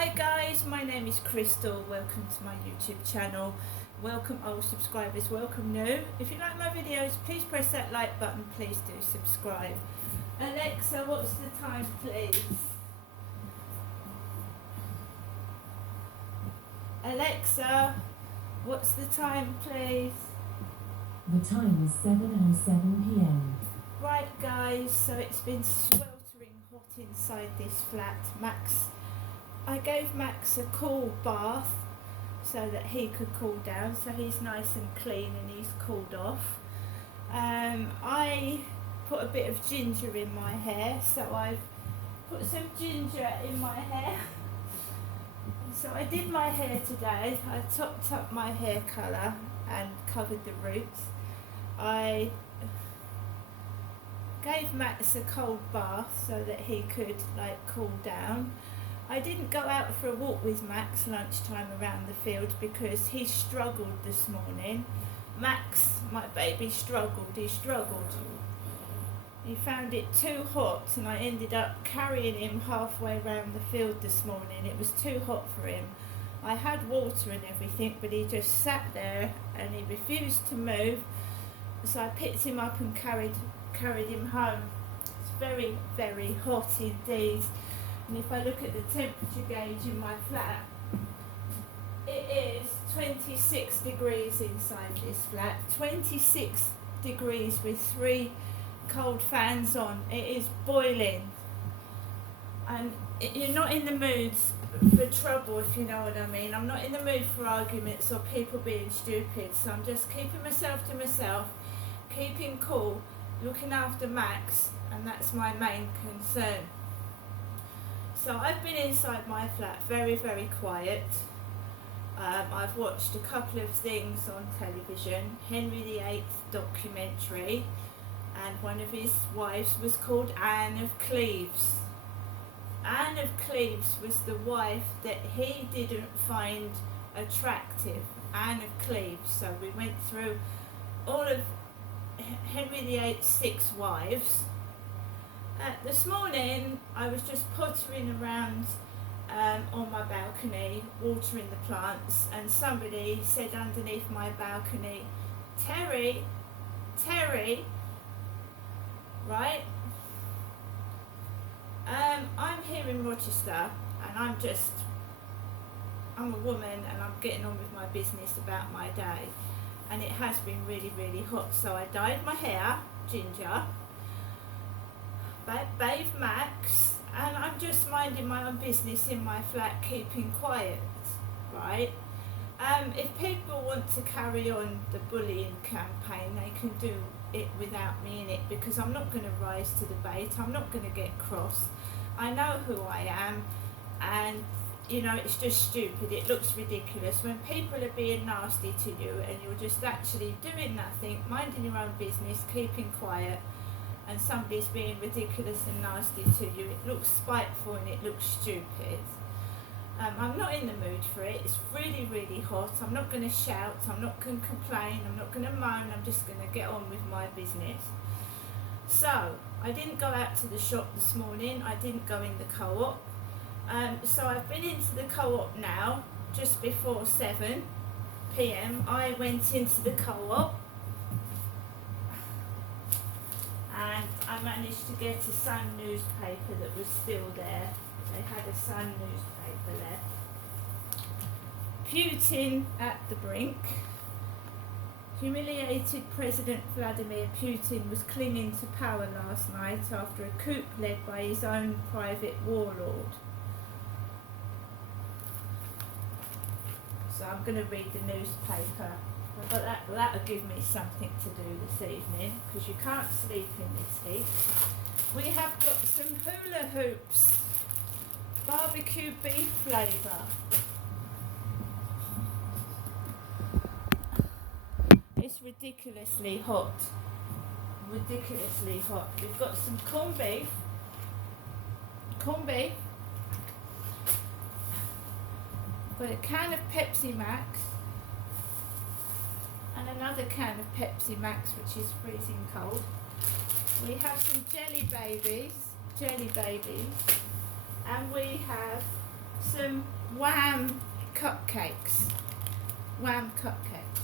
Hi guys, my name is Crystal. Welcome to my YouTube channel. Welcome old subscribers, welcome new. If you like my videos, please press that like button. Please do subscribe. Alexa, what's the time, please? Alexa, what's the time, please? The time is 7:07 p.m. Right guys, so it's been sweltering hot inside this flat. I gave Max a cool bath so that he could cool down, so he's nice and clean and he's cooled off. I put a bit of ginger in my hair, so I've put some ginger in my hair. So I did my hair today. I topped up my hair colour and covered the roots. I gave Max a cold bath so that he could cool down. I didn't go out for a walk with Max lunchtime around the field because he struggled this morning. Max, my baby, struggled. He found it too hot and I ended up carrying him halfway around the field this morning. It was too hot for him. I had water and everything, but he just sat there and he refused to move. So I picked him up and carried him home. It's very, very hot indeed. And if I look at the temperature gauge in my flat, it is 26 degrees inside this flat. 26 degrees with 3 cold fans on. It is boiling. And you're not in the mood for trouble, if you know what I mean. I'm not in the mood for arguments or people being stupid. So I'm just keeping myself to myself, keeping cool, looking after Max, and that's my main concern. So I've been inside my flat very, very quiet. I've watched a couple of things on television. Henry VIII documentary, and one of his wives was called Anne of Cleves. Anne of Cleves was the wife that he didn't find attractive. Anne of Cleves. So we went through all of Henry VIII's 6 wives. This morning I was just pottering around on my balcony watering the plants, and somebody said underneath my balcony, Terry, right? I'm here in Rochester and I'm a woman and I'm getting on with my business about my day, and it has been really, really hot, so I dyed my hair ginger, bathed Max, and I'm just minding my own business in my flat, keeping quiet, right? If people want to carry on the bullying campaign, they can do it without me in it, because I'm not going to rise to the bait. I'm not going to get cross. I know who I am, and you know, it's just stupid. It looks ridiculous when people are being nasty to you and you're just actually doing nothing, minding your own business, keeping quiet, and somebody's being ridiculous and nasty to you. It looks spiteful and it looks stupid. I'm not in the mood for it. It's really, really hot. I'm not going to shout. I'm not going to complain. I'm not going to moan. I'm just going to get on with my business. So, I didn't go out to the shop this morning. I didn't go in the co-op. So I've been into the co-op now, just before 7 p.m. I went into the co-op and I managed to get a Sun newspaper that was still there. They had a Sun newspaper there. Putin at the brink. Humiliated President Vladimir Putin was clinging to power last night after a coup led by his own private warlord. So I'm going to read the newspaper. But that'll give me something to do this evening, because you can't sleep in this heat. We have got some hula hoops, barbecue beef flavour. It's ridiculously hot. Ridiculously hot. We've got some corned beef. Got a can of Pepsi Max. And another can of Pepsi Max, which is freezing cold. We have some jelly babies, and we have some Wham cupcakes. Wham cupcakes.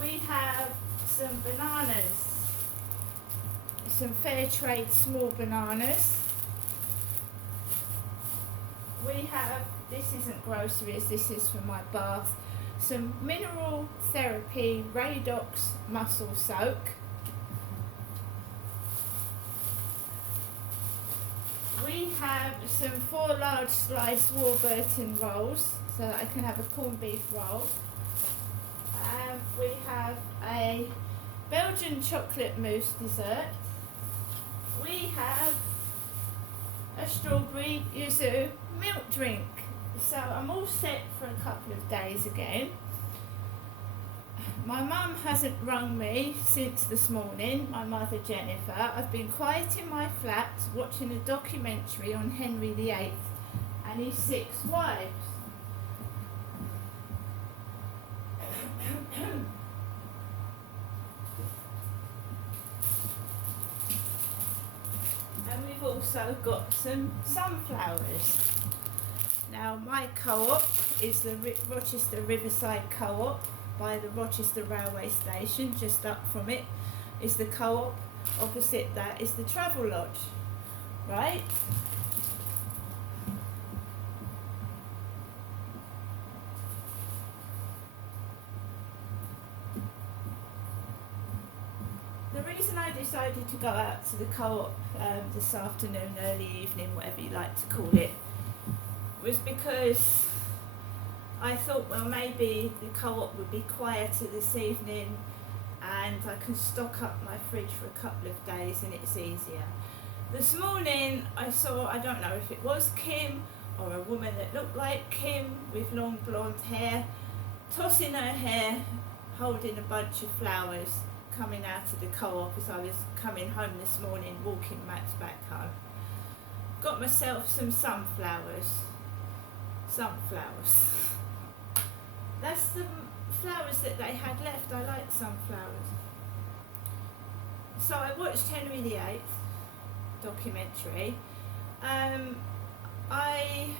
We have some bananas. Some fair trade small bananas. We have, this isn't groceries, this is for my bath, some mineral therapy Radox muscle soak. We have some 4 large slice Warburton rolls so that I can have a corned beef roll. We have a Belgian chocolate mousse dessert. We have a strawberry yuzu milk drink. So I'm all set for a couple of days again. My mum hasn't rung me since this morning, my mother Jennifer. I've been quiet in my flat watching a documentary on Henry VIII and his 6 wives. And we've also got some sunflowers. Now my co-op is the Rochester Riverside Co-op by the Rochester Railway Station. Just up from it is the co-op, opposite that is the Travel Lodge, right? The reason I decided to go out to the co-op this afternoon, early evening, whatever you like to call it, was because I thought, well, maybe the co-op would be quieter this evening and I can stock up my fridge for a couple of days and it's easier. This morning I saw, I don't know if it was Kim or a woman that looked like Kim with long blonde hair, tossing her hair, holding a bunch of flowers, coming out of the co-op as I was coming home this morning, walking Max back home. Got myself some sunflowers. That's the flowers that they had left. I like sunflowers. So I watched Henry VIII documentary. I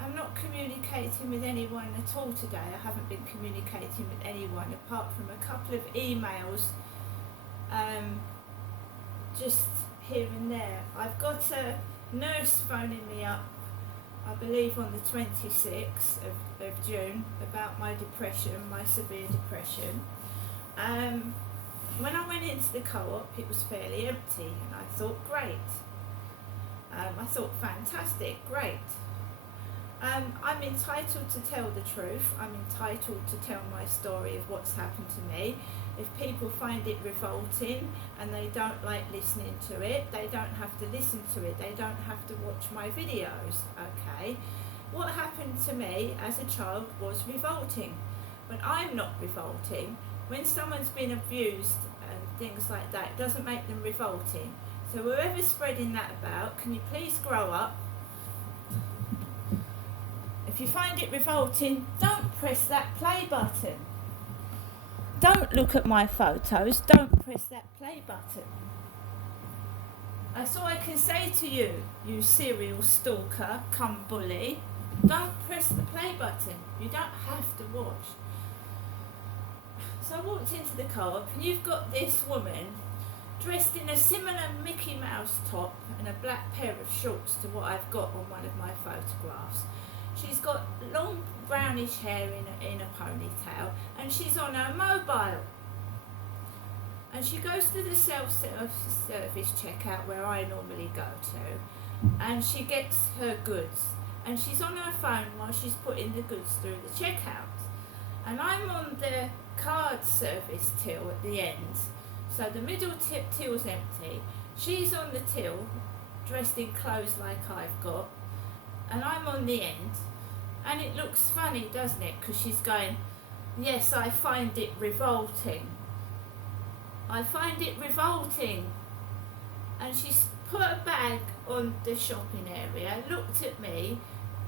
am not communicating with anyone at all today. I haven't been communicating with anyone apart from a couple of emails, just here and there. I've got a nurse phoning me up, I believe on the 26th of June, about my depression, my severe depression. When I went into the co-op, it was fairly empty, and I thought, great. I thought, fantastic, great. I'm entitled to tell the truth. I'm entitled to tell my story of what's happened to me. If people find it revolting and they don't like listening to it, they don't have to listen to it. They don't have to watch my videos, okay? What happened to me as a child was revolting, but I'm not revolting. When someone's been abused and things like that, it doesn't make them revolting. So whoever's spreading that about, can you please grow up? If you find it revolting, don't press that play button. Don't look at my photos, don't press that play button. That's all I can say to you, you serial stalker, come bully. Don't press the play button. You don't have to watch. So I walked into the co-op and you've got this woman dressed in a similar Mickey Mouse top and a black pair of shorts to what I've got on one of my photographs. She's got long brownish hair in a ponytail and she's on her mobile. And she goes to the self-service checkout where I normally go to, and she gets her goods. And she's on her phone while she's putting the goods through the checkout. And I'm on the card service till at the end. So the middle till's empty. She's on the till, dressed in clothes like I've got. And I'm on the end. And it looks funny, doesn't it? Because she's going, yes, I find it revolting. I find it revolting. And she's put a bag on the shopping area, looked at me,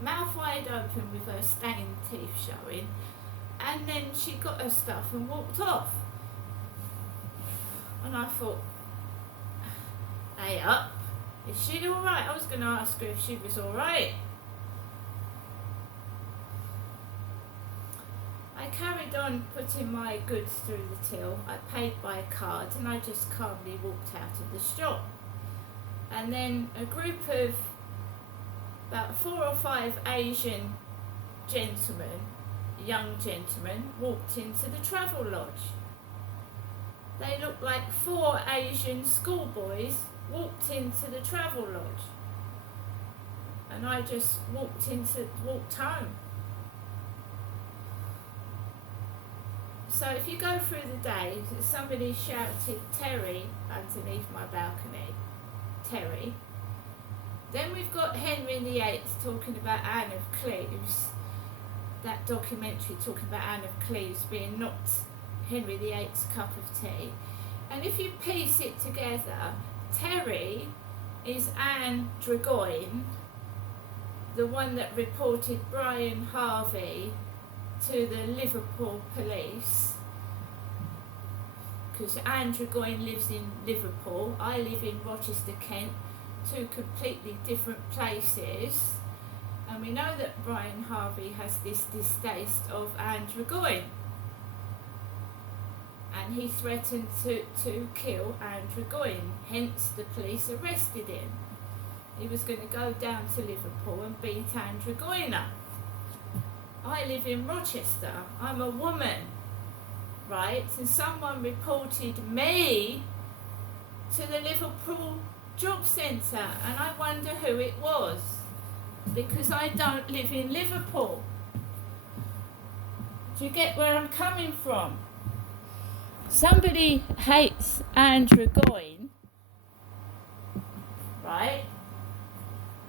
mouth wide open with her stained teeth showing, and then she got her stuff and walked off. And I thought, hey up, Is she alright? I was going to ask her if she was alright. I carried on putting my goods through the till. I paid by card and I just calmly walked out of the shop. And then a group of about 4 or 5 Asian gentlemen, young gentlemen, walked into the travel lodge. They looked like 4 Asian schoolboys walked into the travel lodge. And I just walked home. So if you go through the day, somebody shouted Terry underneath my balcony, Terry. Then we've got Henry VIII talking about Anne of Cleves, that documentary talking about Anne of Cleves being not Henry VIII's cup of tea. And if you piece it together, Terry is Anne Dragoin, the one that reported Brian Harvey to the Liverpool police, because Anne Dragoin lives in Liverpool, I live in Rochester, Kent, 2 completely different places, and we know that Brian Harvey has this distaste of Anne Dragoin, and he threatened to kill Anne Dragoin, hence the police arrested him. He was going to go down to Liverpool and beat Anne Dragoin up. I live in Rochester, I'm a woman, right? And someone reported me to the Liverpool job centre, and I wonder who it was, because I don't live in Liverpool. Do you get where I'm coming from? Somebody hates Anne Dragoin, right?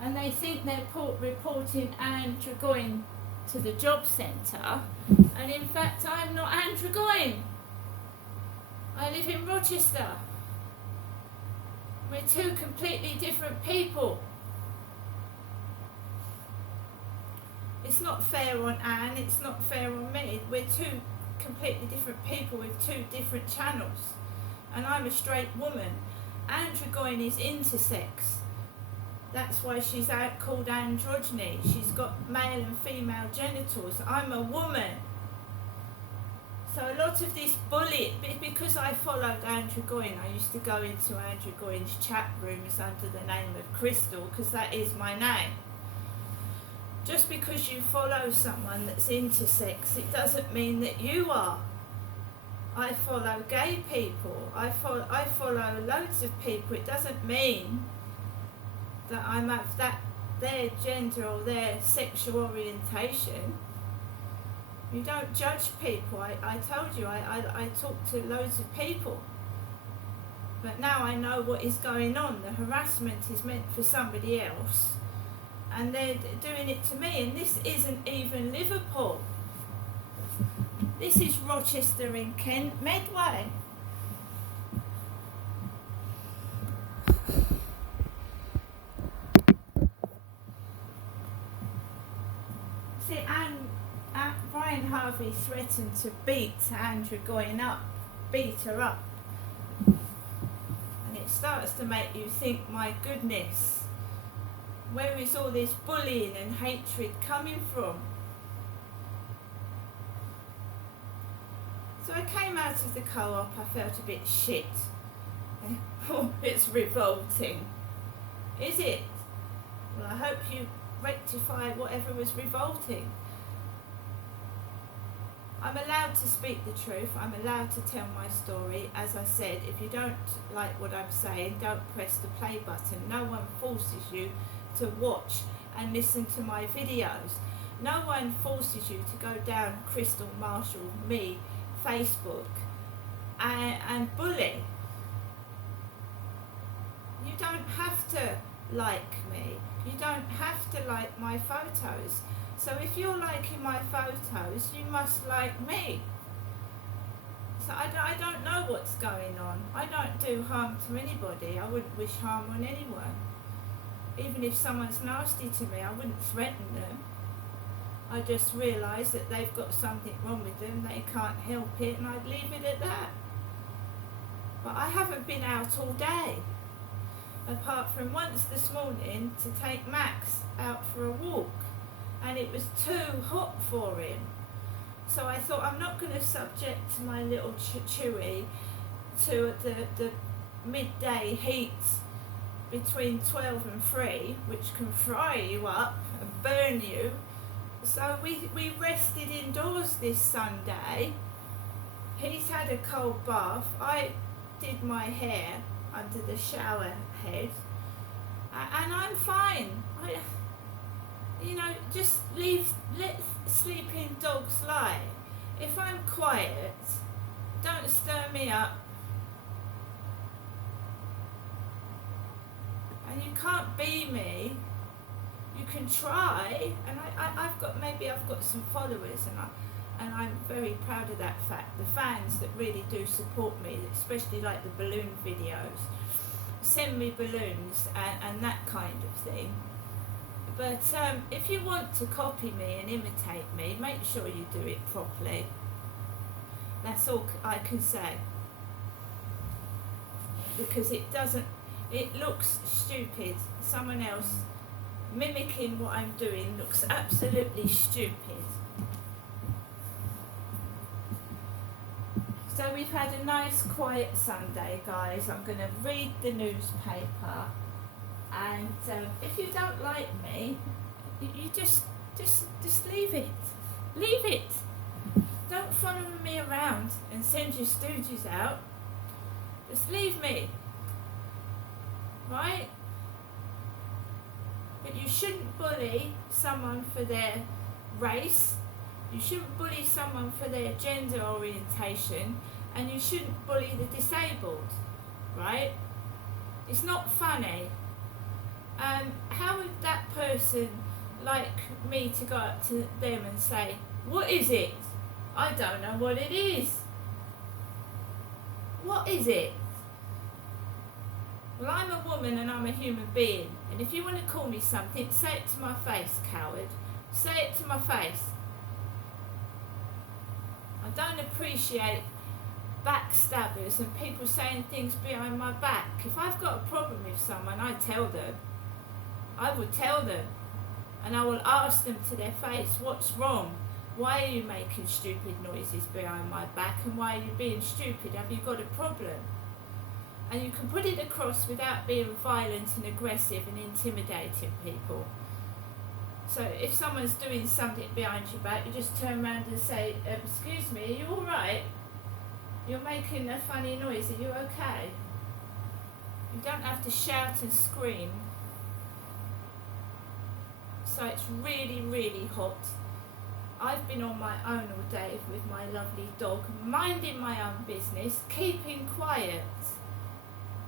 And they think they're reporting Anne Dragoin to the job centre, and in fact I'm not Anne Dragoin. I live in Rochester. We're 2 completely different people. It's not fair on Anne, it's not fair on me. We're 2 completely different people with 2 different channels, and I'm a straight woman. Anne Dragoin is intersex. That's why she's called androgyny. She's got male and female genitals. I'm a woman. So a lot of this bullying, because I followed Anne Dragoin, I used to go into Anne Dragoin's chat rooms under the name of Crystal, because that is my name. Just because you follow someone that's intersex, it doesn't mean that you are. I follow gay people. I follow loads of people. It doesn't mean that I'm of their gender or their sexual orientation. You don't judge people. I told you, I talk to loads of people. But now I know what is going on. The harassment is meant for somebody else, and they're doing it to me, and this isn't even Liverpool. This is Rochester in Kent, Medway. See, Brian Harvey threatened to beat Anne Dragoin up, beat her up. And it starts to make you think, my goodness, where is all this bullying and hatred coming from? So I came out of the co-op, I felt a bit shit. Oh, it's revolting. Is it? Well, I hope you rectify whatever was revolting. I'm allowed to speak the truth, I'm allowed to tell my story. As I said, if you don't like what I'm saying, don't press the play button. No one forces you to watch and listen to my videos. No one forces you to go down Crystal Marshall, me, Facebook and bully. You don't have to like me. You don't have to like my photos. So if you're liking my photos, you must like me. So I don't know what's going on. I don't do harm to anybody. I wouldn't wish harm on anyone. Even if someone's nasty to me, I wouldn't threaten them. I just realise that they've got something wrong with them, they can't help it, and I'd leave it at that. But I haven't been out all day. apart from once this morning to take Max out for a walk, and it was too hot for him. So I thought, I'm not going to subject my little Chewy to the midday heat between 12 and 3, which can fry you up and burn you. So we rested indoors this Sunday. He's had a cold bath. I did my hair under the shower head, and I'm fine. Just let sleeping dogs lie. If I'm quiet, don't stir me up. And you can't be me. You can try, and I've got some followers, and I'm very proud of that fact. The fans that really do support me, especially like the balloon videos, send me balloons and that kind of thing. But if you want to copy me and imitate me, make sure you do it properly. That's all I can say. Because it looks stupid. Someone else mimicking what I'm doing looks absolutely stupid. So we've had a nice quiet Sunday, guys. I'm going to read the newspaper, and if you don't like me, you just leave it. Leave it. Don't follow me around and send your stooges out. Just leave me. Right? But you shouldn't bully someone for their race. You shouldn't bully someone for their gender orientation, and you shouldn't bully the disabled, right? It's not funny. How would that person like me to go up to them and say, what is it? I don't know what it is. What is it? Well, I'm a woman and I'm a human being, and if you want to call me something, say it to my face, coward. Say it to my face. I don't appreciate backstabbers and people saying things behind my back. If I've got a problem with someone, I tell them. I will tell them, and I will ask them to their face, what's wrong? Why are you making stupid noises behind my back, and why are you being stupid? Have you got a problem? And you can put it across without being violent and aggressive and intimidating people. So if someone's doing something behind your back, you just turn around and say, excuse me, are you alright? You're making a funny noise, are you okay? You don't have to shout and scream. So it's really, really hot. I've been on my own all day with my lovely dog, minding my own business, keeping quiet,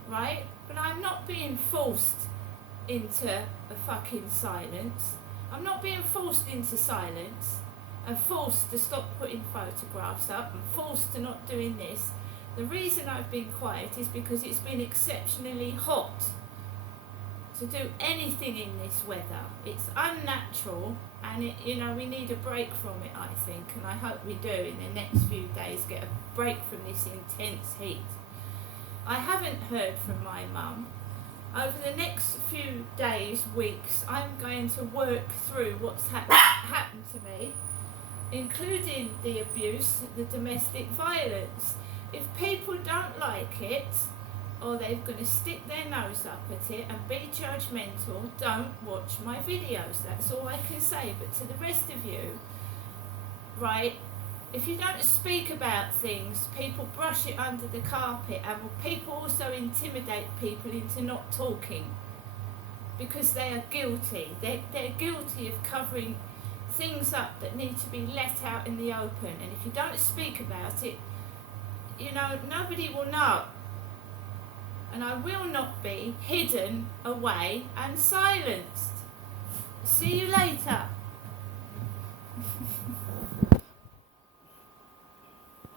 right? But I'm not being forced into a fucking silence. I'm not being forced into silence and forced to stop putting photographs up and forced to not doing this. The reason I've been quiet is because it's been exceptionally hot to do anything in this weather. It's unnatural, and we need a break from it, I think, and I hope we do in the next few days, get a break from this intense heat. I haven't heard from my mum. Over the next few days, weeks, I'm going to work through what's happened to me, including the abuse, the domestic violence. If people don't like it, or they're going to stick their nose up at it and be judgmental, don't watch my videos. That's all I can say. But to the rest of you, right, if you don't speak about things, people brush it under the carpet, and people also intimidate people into not talking because they are guilty. They're guilty of covering things up that need to be let out in the open. And if you don't speak about it, nobody will know. And I will not be hidden away and silenced. See you later.